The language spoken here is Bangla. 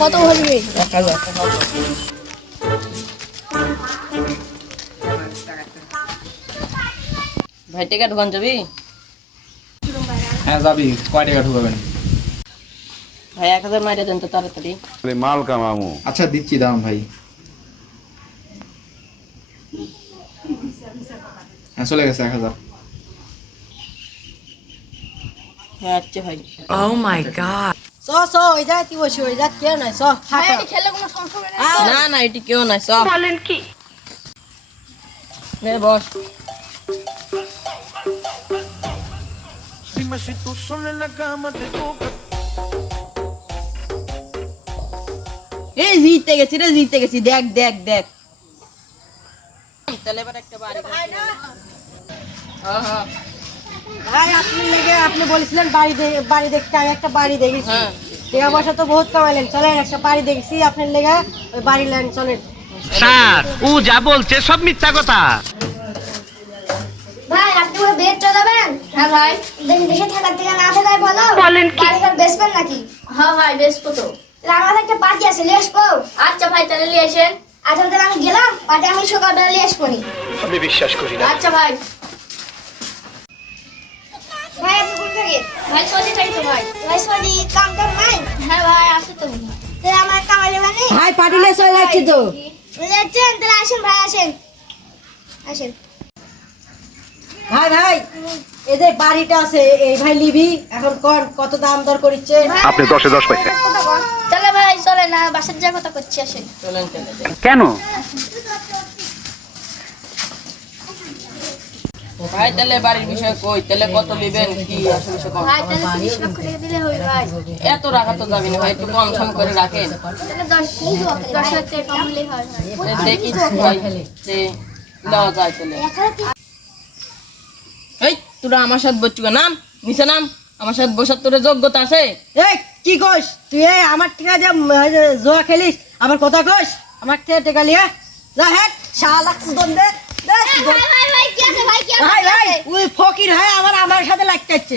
কত ভরবে? 1000 ভাই টাকা ঢুকান যাবি? হ্যাঁ যাবি, কয় টাকা ঢুকাবেন? ভাই 1000 মাইরে দেন তো তাড়াতাড়ি। মাল কামামু। আচ্ছা দিচ্ছি, দাম ভাই। হ্যাঁ চলে গেছে 1000। হ্যাঁ আচ্ছা ভাই। Oh my god. ওই যা কি বসে ওই যা কেউ নাই খেলে কোনো সমস্যা হবে না। না না এটি কেউ নাই সব। বলেন কি? নে বস। এই জিতে গেছি দেখ দেখ দেখ। তাহলে এবার একটা বাড়ি হ্যাঁ ভাই আপনি বলেছিলেন বাড়ি দেখতে, আমি একটা বাড়ি দেখেছি। হ্যাঁ টাকা পয়সা তো বহুত কামাইলেন, চলেন একটা বাড়ি দেখছি আপনার লেগে, ওই বাড়ি লেন চলেন। স্যার ও যা বলছে সব মিথ্যা কথা। ভাই আপনি ওই বেডটা দেবেন? হ্যাঁ ভাই। দেশে থাকার থেকে না থাকাই ভালো। বলেন কি? বাড়িঘর বেচবেন নাকি? হ্যাঁ ভাই বেসবো তো। তাহলে আমাদের একটা পার্টি আছে, নিয়ে আসবো। আচ্ছা ভাই তাহলে নিয়ে আসেন। আচ্ছা তাহলে আমি গেলাম, পার্টি আমি সকালবেলা নিয়ে আসবো নি। আমি বিশ্বাস করি না। আচ্ছা ভাই। ভাই আপনি কোন থেকে? ভাই সোজা থাকি তো ভাই। ভাই সরি কাম কাম নাই। হ্যাঁ ভাই আসে তো। তাহলে আমার কামাই দেবেন নি? ভাই পার্টি নিয়ে চলে যাচ্ছি তো। বুঝেছেন? তাহলে আসেন ভাই, আসেন আসেন। ভাই এই যে বাড়িটা আছে এই ভাই লিবি, এখন কত দাম দর করিচ্ছে? আপনি 10-এ 10 পাইছেন। তাহলে ভাই চলে না বাসার যা কথা করছি আসেন। চলেন কেন? ভাই তাহলে বাড়ির বিষয় কই, তাহলে কত নেবেন কি আসলে সে কম? ভাই তাহলে 30 লক্ষ টাকা দিলে হবে ভাই। এত রাখা তো যাবে না ভাই, একটু কম সম করে রাখেন। তাহলে 10 লাখ টাকা কম হলেই হয় ভাই। দেখি ভাই যে দেওয়া যায় তাহলে। এই তোরা আমার সাথে বসছু নাম নিচে নাম, আমার সাথে বসার তোর যোগ্যতা আছে? এই কি কইস তুই? আমার টিকা যে জোয়া খেলিস, আমার কথা কইস? আমার টিকা লিয়া যা হেট শালা সুদন দে। ভাই ভাই কি আছে ভাই, কি আছে? ভাই ওই ফকির হয় আমার সাথে লাগতে যাচ্ছে।